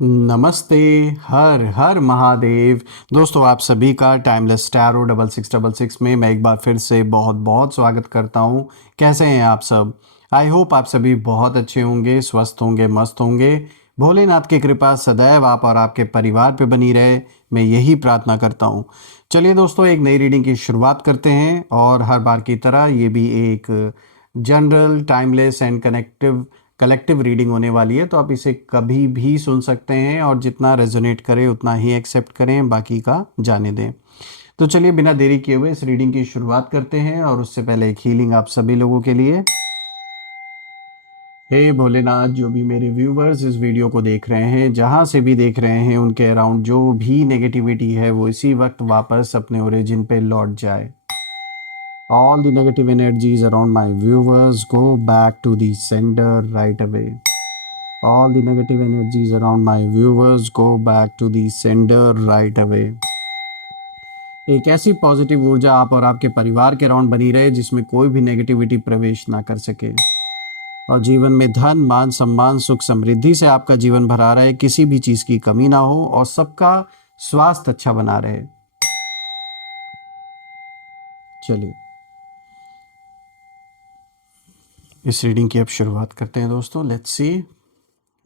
नमस्ते। हर हर महादेव। दोस्तों, आप सभी का टाइमलेस टैरो 6666 में मैं एक बार फिर से बहुत बहुत स्वागत करता हूँ। कैसे हैं आप सब? आई होप आप सभी बहुत अच्छे होंगे, स्वस्थ होंगे, मस्त होंगे। भोलेनाथ की कृपा सदैव आप और आपके परिवार पे बनी रहे, मैं यही प्रार्थना करता हूँ। चलिए दोस्तों, एक नई रीडिंग की शुरुआत करते हैं और हर बार की तरह ये भी एक general, timeless and collective reading होने वाली है, तो आप इसे कभी भी सुन सकते हैं और जितना रेजोनेट करे उतना ही एक्सेप्ट करें, बाकी का जाने दें। तो चलिए बिना देरी किए हुए इस रीडिंग की शुरुआत करते हैं और उससे पहले एक हीलिंग आप सभी लोगों के लिए। हे भोलेनाथ, जो भी मेरे व्यूवर्स इस वीडियो को देख रहे हैं, जहाँ से भी देख रहे हैं, उनके अराउंड जो भी नेगेटिविटी है वो इसी वक्त वापस अपने ओरिजिन पे लौट जाए। All the negative energies around my viewers go back to the sender right away. All the negative energies around my viewers go back to the sender right away. एक ऐसी पॉजिटिव ऊर्जा आप और आपके परिवार के अराउंड बनी रहे जिसमें कोई भी नेगेटिविटी प्रवेश ना कर सके, और जीवन में धन, मान, सम्मान, सुख, समृद्धि से आपका जीवन भरा रहे, किसी भी चीज की कमी ना हो और सबका स्वास्थ्य अच्छा बना रहे। चलिए इस रीडिंग की अब शुरुआत करते हैं दोस्तों। Let's see.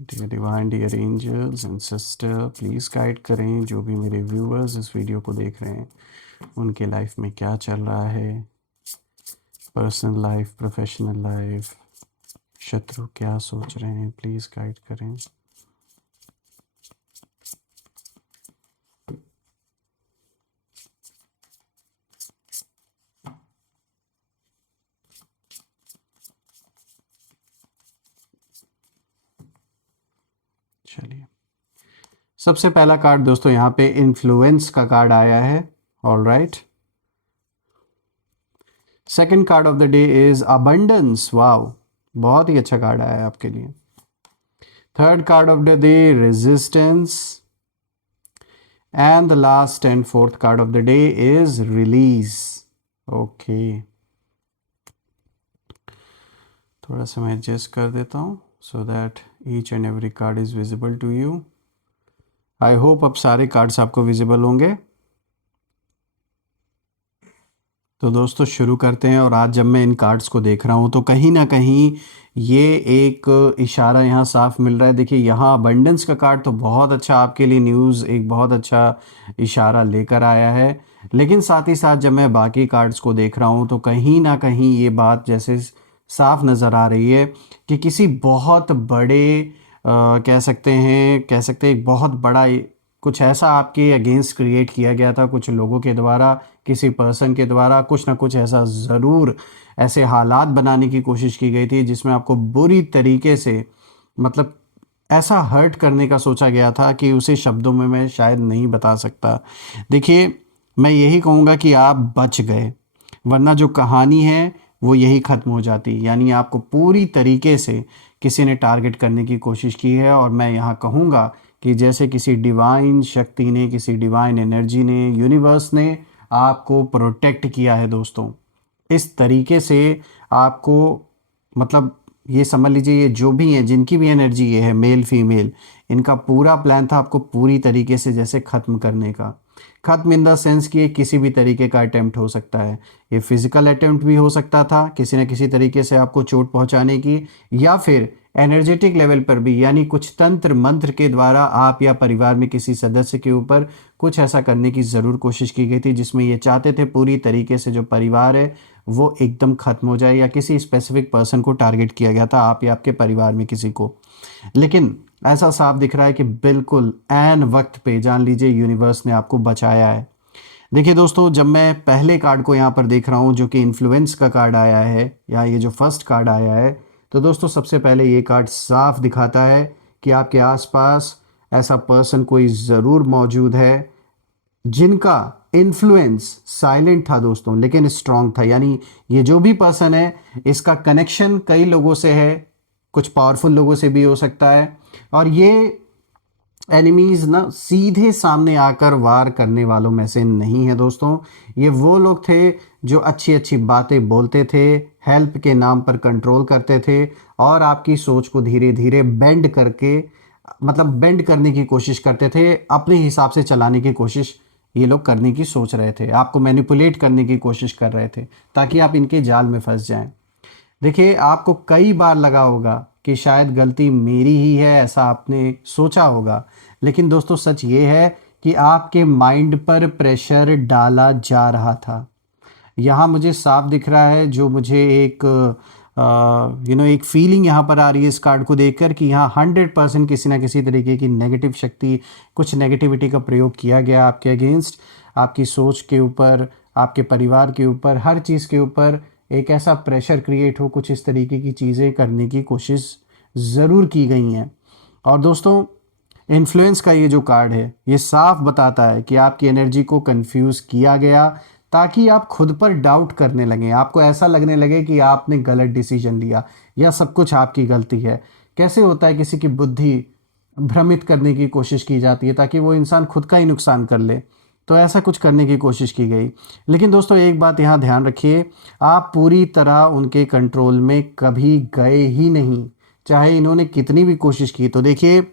Dear divine, dear angels and sister, please guide करें जो भी मेरे व्यूअर्स इस वीडियो को देख रहे हैं, उनके लाइफ में क्या चल रहा है, पर्सनल लाइफ, प्रोफेशनल लाइफ, शत्रु क्या सोच रहे हैं, प्लीज़ गाइड करें। चलिए, सबसे पहला कार्ड दोस्तों यहाँ पे इन्फ्लुएंस का कार्ड आया है। All right. Second card of the day is abundance. Wow, बहुत ही अच्छा कार्ड आया है आपके लिए। Third card of the day resistance, and the last and fourth card of the day is release. Okay, थोड़ा सा मैं एडजस्ट कर देता हूँ so that each and every card is visible to you. I hope अब सारे cards आपको visible होंगे। तो दोस्तों शुरू करते हैं। और आज जब मैं इन कार्ड्स को देख रहा हूँ तो कहीं ना कहीं ये एक इशारा यहाँ साफ मिल रहा है। देखिए, यहाँ अबंडेंस का कार्ड तो बहुत अच्छा आपके लिए न्यूज़, एक बहुत अच्छा इशारा लेकर आया है, लेकिन साथ ही साथ जब मैं बाकी कार्ड्स को देख रहा हूँ तो कहीं ना कहीं ये बात जैसे साफ नज़र आ रही है कि किसी बहुत बड़े कह सकते हैं एक बहुत बड़ा कुछ ऐसा आपके अगेंस्ट क्रिएट किया गया था, कुछ लोगों के द्वारा, किसी पर्सन के द्वारा कुछ ना कुछ ऐसा ज़रूर, ऐसे हालात बनाने की कोशिश की गई थी जिसमें आपको बुरी तरीके से, मतलब ऐसा हर्ट करने का सोचा गया था कि उसे शब्दों में मैं शायद नहीं बता सकता। देखिए, मैं यही कहूँगा कि आप बच गए, वरना जो कहानी है वो यही ख़त्म हो जाती। यानी आपको पूरी तरीके से किसी ने टारगेट करने की कोशिश की है, और मैं यहाँ कहूँगा कि जैसे किसी डिवाइन शक्ति ने, किसी डिवाइन एनर्जी ने, यूनिवर्स ने आपको प्रोटेक्ट किया है दोस्तों। इस तरीके से आपको, मतलब ये समझ लीजिए, ये जो भी हैं, जिनकी भी एनर्जी ये है, मेल फीमेल, इनका पूरा प्लान था आपको पूरी तरीके से जैसे ख़त्म करने का। ख़त्म इन द सेंस कि ये किसी भी तरीके का अटेम्प्ट हो सकता है। ये फिज़िकल अटेम्प्ट भी हो सकता था, किसी न किसी तरीके से आपको चोट पहुंचाने की, या फिर एनर्जेटिक लेवल पर भी, यानी कुछ तंत्र मंत्र के द्वारा आप या परिवार में किसी सदस्य के ऊपर कुछ ऐसा करने की ज़रूर कोशिश की गई थी जिसमें ये चाहते थे पूरी तरीके से जो परिवार है वो एकदम ख़त्म हो जाए, या किसी स्पेसिफिक पर्सन को टारगेट किया गया था, आप या आपके परिवार में किसी को। लेकिन ऐसा साफ दिख रहा है कि बिल्कुल ऐन वक्त पे, जान लीजिए, यूनिवर्स ने आपको बचाया है। देखिए दोस्तों, जब मैं पहले कार्ड को यहाँ पर देख रहा हूँ जो कि इन्फ्लुएंस का कार्ड आया है, या ये जो फर्स्ट कार्ड आया है, तो दोस्तों सबसे पहले ये कार्ड साफ दिखाता है कि आपके आसपास ऐसा पर्सन कोई ज़रूर मौजूद है जिनका इन्फ्लुएंस साइलेंट था दोस्तों, लेकिन स्ट्रांग था। यानी ये जो भी पर्सन है, इसका कनेक्शन कई लोगों से है, कुछ पावरफुल लोगों से भी हो सकता है, और ये एनिमीज ना सीधे सामने आकर वार करने वालों में से नहीं है दोस्तों। ये वो लोग थे जो अच्छी अच्छी बातें बोलते थे, हेल्प के नाम पर कंट्रोल करते थे, और आपकी सोच को धीरे धीरे बेंड करके मतलब बेंड करने की कोशिश करते थे, अपने हिसाब से चलाने की कोशिश ये लोग करने की सोच रहे थे, आपको मैनिपुलेट करने की कोशिश कर रहे थे ताकि आप इनके जाल में फंस जाएं। देखिए, आपको कई बार लगा होगा कि शायद गलती मेरी ही है, ऐसा आपने सोचा होगा, लेकिन दोस्तों सच ये है कि आपके माइंड पर प्रेशर डाला जा रहा था। यहाँ मुझे साफ दिख रहा है, जो मुझे एक एक फीलिंग यहाँ पर आ रही है इस कार्ड को देखकर कि यहाँ 100% किसी ना किसी तरीके की नेगेटिव शक्ति, कुछ नेगेटिविटी का प्रयोग किया गया आपके अगेंस्ट, आपकी सोच के ऊपर, आपके परिवार के ऊपर, हर चीज़ के ऊपर एक ऐसा प्रेशर क्रिएट हो, कुछ इस तरीके की चीज़ें करने की कोशिश ज़रूर की गई हैं। और दोस्तों, इन्फ्लुएंस का ये जो कार्ड है, ये साफ बताता है कि आपकी एनर्जी को कंफ्यूज किया गया ताकि आप खुद पर डाउट करने लगें, आपको ऐसा लगने लगे कि आपने गलत डिसीजन लिया या सब कुछ आपकी गलती है। कैसे होता है, किसी की बुद्धि भ्रमित करने की कोशिश की जाती है ताकि वो इंसान खुद का ही नुकसान कर ले, तो ऐसा कुछ करने की कोशिश की गई। लेकिन दोस्तों एक बात यहाँ ध्यान रखिए, आप पूरी तरह उनके कंट्रोल में कभी गए ही नहीं, चाहे इन्होंने कितनी भी कोशिश की। तो देखिए,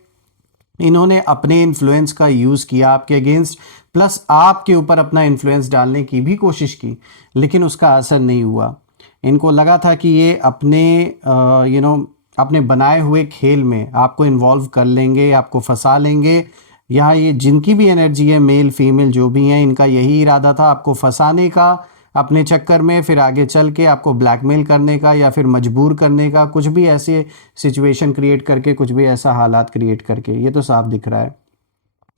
इन्होंने अपने इन्फ्लुएंस का यूज़ किया आपके अगेंस्ट, प्लस आपके ऊपर अपना इन्फ्लुएंस डालने की भी कोशिश की, लेकिन उसका असर नहीं हुआ। इनको लगा था कि ये अपने अपने बनाए हुए खेल में आपको इन्वॉल्व कर लेंगे, आपको फंसा लेंगे। यहाँ ये जिनकी भी एनर्जी है, मेल फीमेल जो भी हैं, इनका यही इरादा था आपको फंसाने का अपने चक्कर में, फिर आगे चल के आपको ब्लैकमेल करने का या फिर मजबूर करने का, कुछ भी ऐसे सिचुएशन क्रिएट करके, कुछ भी ऐसा हालात क्रिएट करके, ये तो साफ दिख रहा है।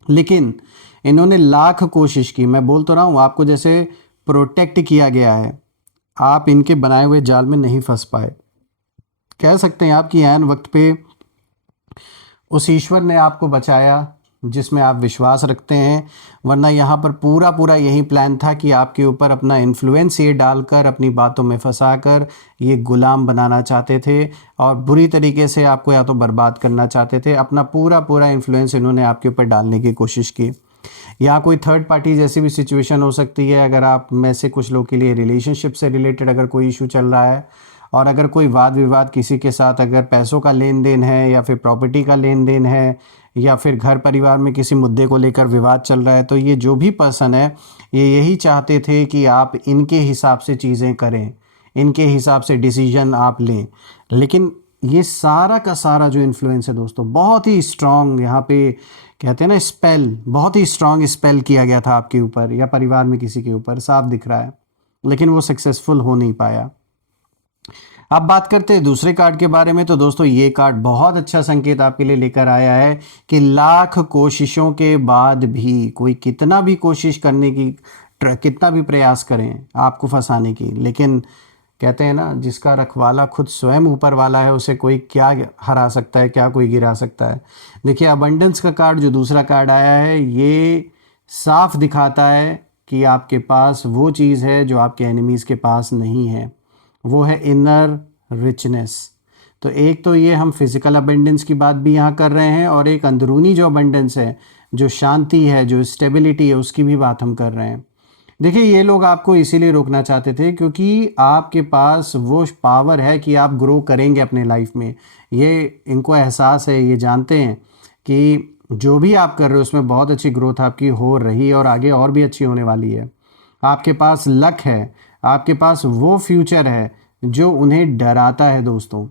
लेकिन इन्होंने लाख कोशिश की, मैं बोल तो रहा हूँ आपको, जैसे प्रोटेक्ट किया गया है, आप इनके बनाए हुए जाल में नहीं फंस पाए। कह सकते हैं आपकी ऐन वक्त पे उस ईश्वर ने आपको बचाया जिसमें आप विश्वास रखते हैं, वरना यहाँ पर पूरा पूरा यही प्लान था कि आपके ऊपर अपना इन्फ्लुएंस ये डालकर, अपनी बातों में फंसाकर ये गुलाम बनाना चाहते थे और बुरी तरीके से आपको या तो बर्बाद करना चाहते थे। अपना पूरा पूरा इन्फ्लुएंस इन्होंने आपके ऊपर डालने की कोशिश की। यहाँ कोई थर्ड पार्टी जैसी भी सिचुएशन हो सकती है, अगर आप में से कुछ लोग के लिए रिलेशनशिप से रिलेटेड अगर कोई इशू चल रहा है, और अगर कोई वाद विवाद किसी के साथ, अगर पैसों का लेन देन है या फिर प्रॉपर्टी का लेन देन है या फिर घर परिवार में किसी मुद्दे को लेकर विवाद चल रहा है, तो ये जो भी पर्सन है ये यही चाहते थे कि आप इनके हिसाब से चीज़ें करें, इनके हिसाब से डिसीजन आप लें। लेकिन ये सारा का सारा जो इन्फ्लुएंस है दोस्तों, बहुत ही स्ट्रांग, यहाँ पे कहते हैं ना स्पेल, बहुत ही स्ट्रांग स्पेल किया गया था आपके ऊपर या परिवार में किसी के ऊपर, साफ दिख रहा है, लेकिन वो सक्सेसफुल हो नहीं पाया। अब बात करते हैं दूसरे कार्ड के बारे में। तो दोस्तों ये कार्ड बहुत अच्छा संकेत आपके लिए लेकर आया है कि लाख कोशिशों के बाद भी, कोई कितना भी कोशिश करने की, कितना भी प्रयास करें आपको फंसाने की, लेकिन कहते हैं ना, जिसका रखवाला खुद स्वयं ऊपर वाला है, उसे कोई क्या हरा सकता है, क्या कोई गिरा सकता है। देखिए, अबंडेंस का कार्ड जो दूसरा कार्ड आया है, ये साफ दिखाता है कि आपके पास वो चीज़ है जो आपके एनिमीज़ के पास नहीं है, वो है इनर रिचनेस। तो एक तो ये हम फिज़िकल अबंडेंस की बात भी यहाँ कर रहे हैं, और एक अंदरूनी जो अबंडेंस है, जो शांति है, जो स्टेबिलिटी है, उसकी भी बात हम कर रहे हैं। देखिए, ये लोग आपको इसीलिए रोकना चाहते थे क्योंकि आपके पास वो पावर है कि आप ग्रो करेंगे अपने लाइफ में। ये इनको एहसास है, ये जानते हैं कि जो भी आप कर रहे हो उसमें बहुत अच्छी ग्रोथ आपकी हो रही है और आगे और भी अच्छी होने वाली है। आपके पास लक है, आपके पास वो फ्यूचर है जो उन्हें डराता है दोस्तों।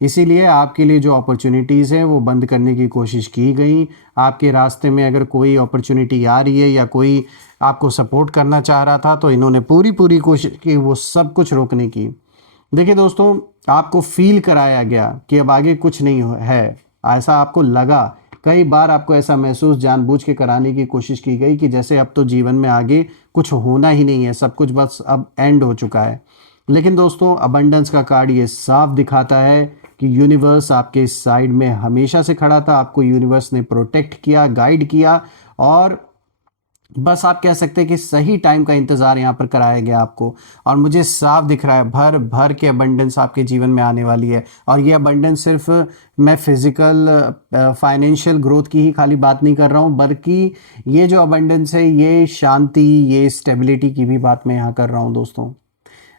इसीलिए आपके लिए जो अपॉर्चुनिटीज़ हैं वो बंद करने की कोशिश की गई। आपके रास्ते में अगर कोई अपॉर्चुनिटी आ रही है या कोई आपको सपोर्ट करना चाह रहा था, तो इन्होंने पूरी पूरी कोशिश की वो सब कुछ रोकने की। देखिए दोस्तों, आपको फील कराया गया कि अब आगे कुछ नहीं है, ऐसा आपको लगा। कई बार आपको ऐसा महसूस जानबूझ के कराने की कोशिश की गई कि जैसे अब तो जीवन में आगे कुछ होना ही नहीं है, सब कुछ बस अब एंड हो चुका है। लेकिन दोस्तों, अबंडेंस का कार्ड ये साफ दिखाता है कि यूनिवर्स आपके साइड में हमेशा से खड़ा था। आपको यूनिवर्स ने प्रोटेक्ट किया, गाइड किया, और बस आप कह सकते हैं कि सही टाइम का इंतज़ार यहाँ पर कराया गया आपको। और मुझे साफ दिख रहा है भर भर के अबंडेंस आपके जीवन में आने वाली है। और ये अबंडेंस सिर्फ मैं फिज़िकल फाइनेंशियल ग्रोथ की ही खाली बात नहीं कर रहा हूँ, बल्कि ये जो अबंडेंस है, ये शांति, ये स्टेबिलिटी की भी बात मैं यहाँ कर रहा हूँ दोस्तों।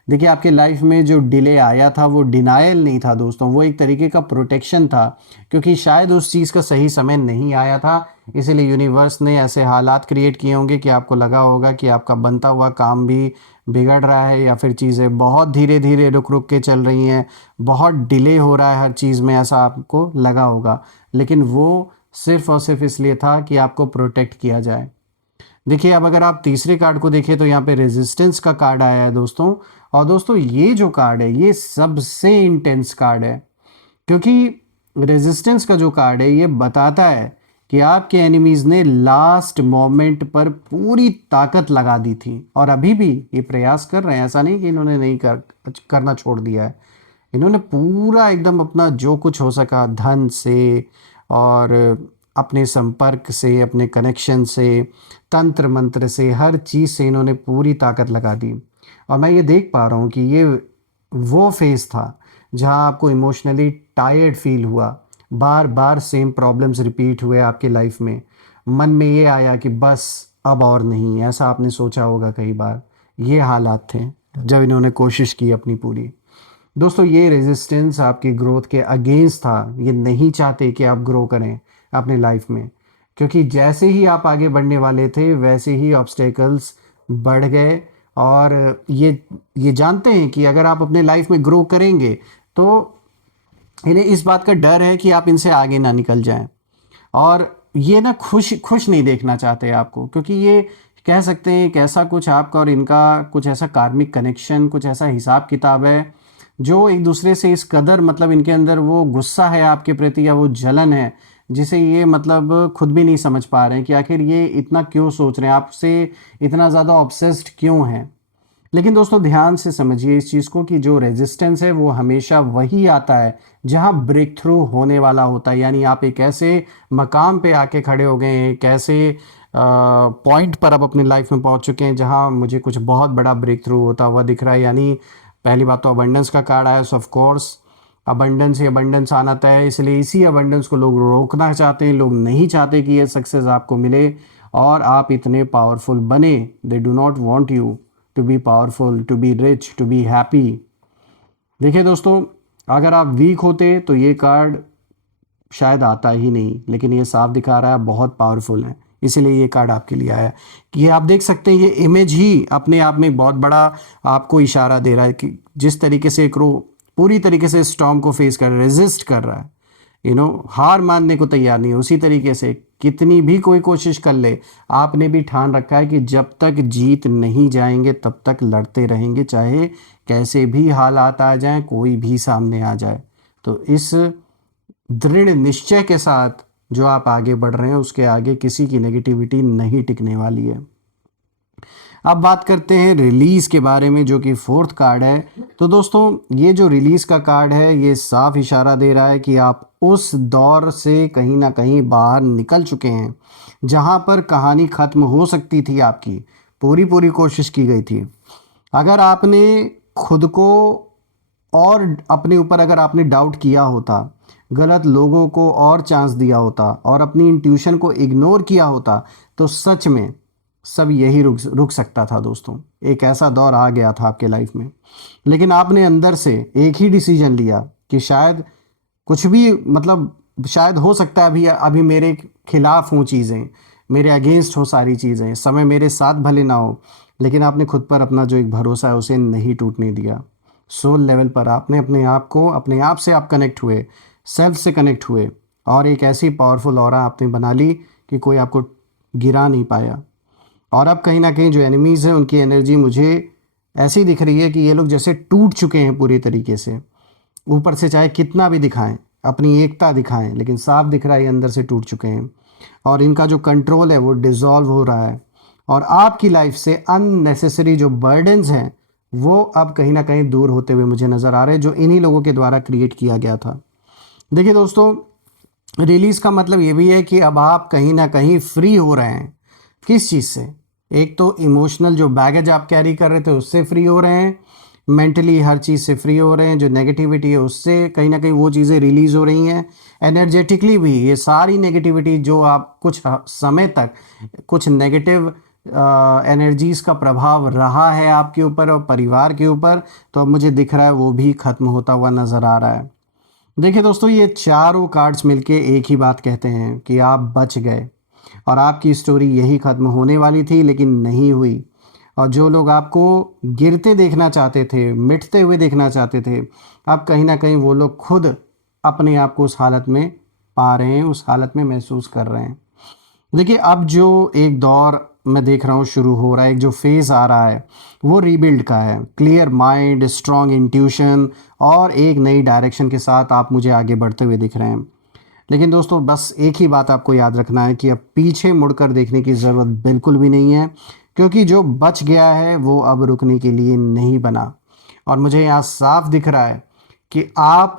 देखिए आपके लाइफ में जो डिले आया था वो डिनायल नहीं था दोस्तों, वो एक तरीके का प्रोटेक्शन था, क्योंकि शायद उस चीज़ का सही समय नहीं आया था। इसीलिए यूनिवर्स ने ऐसे हालात क्रिएट किए होंगे कि आपको लगा होगा कि आपका बनता हुआ काम भी बिगड़ रहा है, या फिर चीज़ें बहुत धीरे धीरे रुक रुक के चल रही हैं, बहुत डिले हो रहा है हर चीज़ में, ऐसा आपको लगा होगा। लेकिन वो सिर्फ़ और सिर्फ इसलिए था कि आपको प्रोटेक्ट किया जाए। देखिए अब अगर आप तीसरे कार्ड को देखें तो यहाँ पे रेजिस्टेंस का कार्ड आया है दोस्तों। और दोस्तों ये जो कार्ड है ये सबसे इंटेंस कार्ड है, क्योंकि रेजिस्टेंस का जो कार्ड है ये बताता है कि आपके एनिमीज ने लास्ट मोमेंट पर पूरी ताकत लगा दी थी, और अभी भी ये प्रयास कर रहे हैं। ऐसा नहीं कि इन्होंने नहीं करना छोड़ दिया है। इन्होंने पूरा एकदम अपना जो कुछ हो सका धन से और अपने संपर्क से, अपने कनेक्शन से, तंत्र मंत्र से, हर चीज़ से इन्होंने पूरी ताकत लगा दी। और मैं ये देख पा रहा हूँ कि ये वो फेज़ था जहाँ आपको इमोशनली टायर्ड फील हुआ, बार बार सेम प्रॉब्लम्स रिपीट हुए आपके लाइफ में। मन में ये आया कि बस अब और नहीं, ऐसा आपने सोचा होगा कई बार। ये हालात थे जब इन्होंने कोशिश की अपनी पूरी। दोस्तों ये रेजिस्टेंस आपकी ग्रोथ के अगेंस्ट था, ये नहीं चाहते कि आप ग्रो करें अपने लाइफ में, क्योंकि जैसे ही आप आगे बढ़ने वाले थे वैसे ही ऑब्स्टेकल्स बढ़ गए। और ये जानते हैं कि अगर आप अपने लाइफ में ग्रो करेंगे तो इन्हें इस बात का डर है कि आप इनसे आगे ना निकल जाएं। और ये ना खुश खुश नहीं देखना चाहते आपको, क्योंकि ये कह सकते हैं कि ऐसा कुछ आपका और इनका कुछ ऐसा कार्मिक कनेक्शन, कुछ ऐसा हिसाब किताब है जो एक दूसरे से इस कदर, मतलब इनके अंदर वो गुस्सा है आपके प्रति या वो जलन है, जिसे ये मतलब खुद भी नहीं समझ पा रहे हैं कि आखिर ये इतना क्यों सोच रहे हैं, आपसे इतना ज़्यादा ऑब्सेस्ड क्यों हैं। लेकिन दोस्तों ध्यान से समझिए इस चीज़ को कि जो रेजिस्टेंस है वो हमेशा वही आता है जहां ब्रेक थ्रू होने वाला होता है। यानी आप एक ऐसे मकाम पे आके खड़े हो गए हैं, एक ऐसे पॉइंट पर अब अपनी लाइफ में पहुंच चुके हैं जहां मुझे कुछ बहुत बड़ा ब्रेक थ्रू होता हुआ दिख रहा है। यानी पहली बात तो अबंडेंस का कार्ड आया, of course abundance he abundance आना तय है, इसलिए इसी अबंडेंस को लोग रोकना चाहते हैं। लोग नहीं चाहते कि ये सक्सेस आपको मिले और आप इतने पावरफुल बने। They do not want you to be powerful, to be rich, to be happy. देखिए दोस्तों अगर आप वीक होते तो ये कार्ड शायद आता ही नहीं, लेकिन ये साफ दिखा रहा है बहुत पावरफुल है, इसीलिए ये कार्ड आपके लिए आया है। कि ये आप देख सकते हैं, ये इमेज ही अपने आप में बहुत बड़ा आपको इशारा दे रहा है कि जिस तरीके से क्रो पूरी तरीके से स्टॉर्म को फेस कर, रेजिस्ट कर रहा है, हार मानने को तैयार नहीं है। उसी तरीके से कितनी भी कोई कोशिश कर ले, आपने भी ठान रखा है कि जब तक जीत नहीं जाएंगे तब तक लड़ते रहेंगे, चाहे कैसे भी हालात आ जाएं, कोई भी सामने आ जाए। तो इस दृढ़ निश्चय के साथ जो आप आगे बढ़ रहे हैं उसके आगे किसी की नेगेटिविटी नहीं टिकने वाली है। अब बात करते हैं रिलीज के बारे में, जो कि फोर्थ कार्ड है। तो दोस्तों ये जो रिलीज का कार्ड है ये साफ इशारा दे रहा है कि आप उस दौर से कहीं ना कहीं बाहर निकल चुके हैं जहां पर कहानी खत्म हो सकती थी, आपकी पूरी पूरी कोशिश की गई थी। अगर आपने खुद को और अपने ऊपर अगर आपने डाउट किया होता, गलत लोगों को और चांस दिया होता और अपनी इंट्यूशन को इग्नोर किया होता, तो सच में सब यही रुक सकता था दोस्तों। एक ऐसा दौर आ गया था आपके लाइफ में, लेकिन आपने अंदर से एक ही डिसीजन लिया कि शायद कुछ भी, मतलब शायद हो सकता है अभी अभी मेरे खिलाफ हों चीज़ें, मेरे अगेंस्ट हो सारी चीज़ें, समय मेरे साथ भले ना हो, लेकिन आपने खुद पर अपना जो एक भरोसा है उसे नहीं टूटने दिया। सोल लेवल पर आपने अपने आप को, अपने आप से आप कनेक्ट हुए, सेल्फ से कनेक्ट हुए, और एक ऐसी पावरफुल ऑरा आपने बना ली कि कोई आपको गिरा नहीं पाया। और अब कहीं ना कहीं जो एनिमीज़ हैं उनकी एनर्जी मुझे ऐसी दिख रही है कि ये लोग जैसे टूट चुके हैं पूरी तरीके से। ऊपर से चाहे कितना भी दिखाएं, अपनी एकता दिखाएं, लेकिन साफ दिख रहा है ये अंदर से टूट चुके हैं और इनका जो कंट्रोल है वो डिज़ोल्व हो रहा है। और आपकी लाइफ से अननेसेसरी जो बर्डन्स हैं वो अब कहीं ना कहीं दूर होते हुए मुझे नज़र आ रहे हैं, जो इन्हीं लोगों के द्वारा क्रिएट किया गया था। देखिए दोस्तों रिलीज़ का मतलब ये भी है कि अब आप कहीं ना कहीं फ्री हो रहे हैं। किस चीज़ से? एक तो इमोशनल जो बैगेज आप कैरी कर रहे थे उससे फ्री हो रहे हैं, मेंटली हर चीज़ से फ्री हो रहे हैं, जो नेगेटिविटी है उससे कहीं ना कहीं वो चीज़ें रिलीज़ हो रही हैं। एनर्जेटिकली भी ये सारी नेगेटिविटी जो आप कुछ समय तक कुछ नेगेटिव एनर्जीज़ का प्रभाव रहा है आपके ऊपर और परिवार के ऊपर, तो अब मुझे दिख रहा है वो भी ख़त्म होता हुआ नज़र आ रहा है। देखिए दोस्तों, ये चारों कार्ड्स मिलके एक ही बात कहते हैं कि आप बच गए और आपकी स्टोरी यही ख़त्म होने वाली थी, लेकिन नहीं हुई। और जो लोग आपको गिरते देखना चाहते थे, मिटते हुए देखना चाहते थे, अब कहीं ना कहीं वो लोग खुद अपने आप को उस हालत में पा रहे हैं, उस हालत में महसूस कर रहे हैं। देखिए, अब जो एक दौर मैं देख रहा हूँ शुरू हो रहा है, एक जो फेज़ आ रहा है, वो रीबिल्ड का है। क्लियर माइंड, स्ट्रॉन्ग इंट्यूशन और एक नई डायरेक्शन के साथ आप मुझे आगे बढ़ते हुए दिख रहे हैं। लेकिन दोस्तों, बस एक ही बात आपको याद रखना है कि अब पीछे मुड़कर देखने की ज़रूरत बिल्कुल भी नहीं है, क्योंकि जो बच गया है वो अब रुकने के लिए नहीं बना। और मुझे यहाँ साफ दिख रहा है कि आप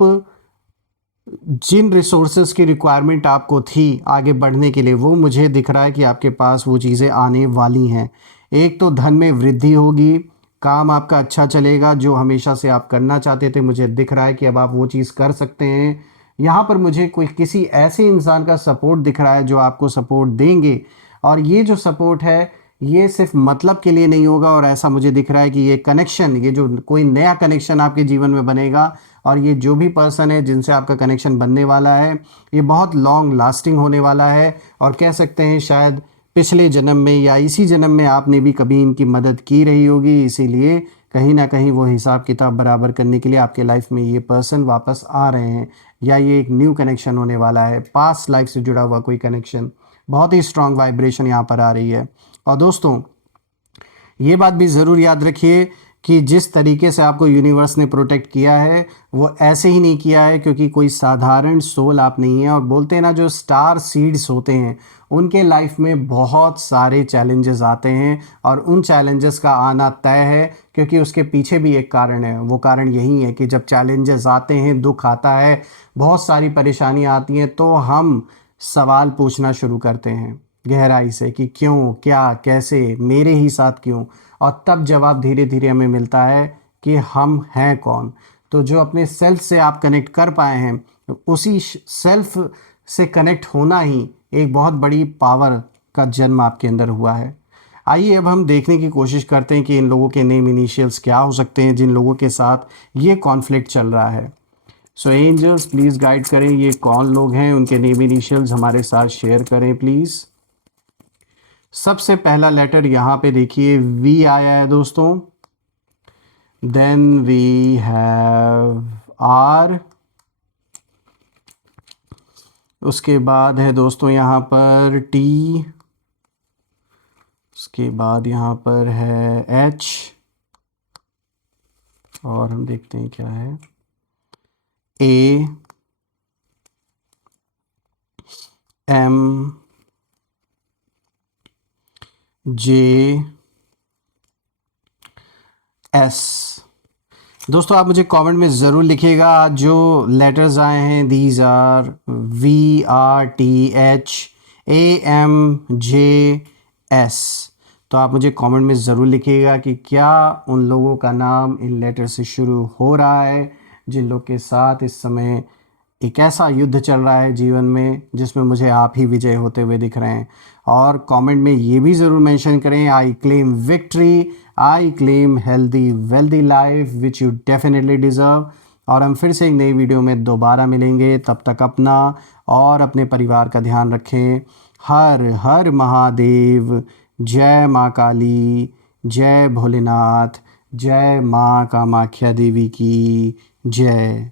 जिन रिसोर्सेज की रिक्वायरमेंट आपको थी आगे बढ़ने के लिए, वो मुझे दिख रहा है कि आपके पास वो चीज़ें आने वाली हैं। एक तो धन में वृद्धि होगी, काम आपका अच्छा चलेगा, जो हमेशा से आप करना चाहते थे, मुझे दिख रहा है कि अब आप वो चीज़ कर सकते हैं। यहाँ पर मुझे कोई किसी ऐसे इंसान का सपोर्ट दिख रहा है जो आपको सपोर्ट देंगे, और ये जो सपोर्ट है ये सिर्फ मतलब के लिए नहीं होगा। और ऐसा मुझे दिख रहा है कि ये कनेक्शन, ये जो कोई नया कनेक्शन आपके जीवन में बनेगा, और ये जो भी पर्सन है जिनसे आपका कनेक्शन बनने वाला है, ये बहुत लॉन्ग लास्टिंग होने वाला है। और कह सकते हैं शायद पिछले जन्म में या इसी जन्म में आपने भी कभी इनकी मदद की रही होगी, इसीलिए कहीं ना कहीं वो हिसाब किताब बराबर करने के लिए आपके लाइफ में ये पर्सन वापस आ रहे हैं, या ये एक न्यू कनेक्शन होने वाला है, पास्ट लाइफ से जुड़ा हुआ कोई कनेक्शन। बहुत ही स्ट्रांग वाइब्रेशन यहाँ पर आ रही है। और दोस्तों, ये बात भी ज़रूर याद रखिए कि जिस तरीके से आपको यूनिवर्स ने प्रोटेक्ट किया है, वो ऐसे ही नहीं किया है क्योंकि कोई साधारण सोल आप नहीं है। और बोलते हैं ना, जो स्टार सीड्स होते हैं उनके लाइफ में बहुत सारे चैलेंजेस आते हैं, और उन चैलेंजेस का आना तय है, क्योंकि उसके पीछे भी एक कारण है। वो कारण यही है कि जब चैलेंजेस आते हैं, दुख आता है, बहुत सारी परेशानियाँ आती हैं, तो हम सवाल पूछना शुरू करते हैं गहराई से कि क्यों, क्या, कैसे, मेरे ही साथ क्यों। और तब जवाब धीरे धीरे हमें मिलता है कि हम हैं कौन। तो जो अपने सेल्फ से आप कनेक्ट कर पाए हैं, उसी सेल्फ से कनेक्ट होना ही एक बहुत बड़ी पावर का जन्म आपके अंदर हुआ है। आइए अब हम देखने की कोशिश करते हैं कि इन लोगों के नेम इनिशियल्स क्या हो सकते हैं जिन लोगों के साथ ये कॉन्फ्लिक्ट चल रहा है। सो एंजल्स, प्लीज़ गाइड करें, ये कौन लोग हैं, उनके नेम इनिशियल्स हमारे साथ शेयर करें प्लीज़। सबसे पहला लेटर यहाँ पे देखिए वी आया है दोस्तों, देन वी हैव आर, उसके बाद है दोस्तों यहाँ पर टी, उसके बाद यहाँ पर है एच, और हम देखते हैं क्या है, ए, एम, जे, एस। दोस्तों, आप मुझे कमेंट में ज़रूर लिखिएगा जो लेटर्स आए हैं। These are V, R, T, H, A, M, J, S. तो आप मुझे कमेंट में ज़रूर लिखिएगा कि क्या उन लोगों का नाम इन लेटर से शुरू हो रहा है जिन लोग के साथ इस समय एक ऐसा युद्ध चल रहा है जीवन में जिसमें मुझे आप ही विजय होते हुए दिख रहे हैं। और कमेंट में ये भी ज़रूर मेंशन करें, I claim victory, I claim healthy wealthy life which you definitely deserve. और हम फिर से एक नई वीडियो में दोबारा मिलेंगे, तब तक अपना और अपने परिवार का ध्यान रखें। हर हर महादेव, जय माँ काली, जय भोलेनाथ, जय माँ कामाख्या देवी की जय।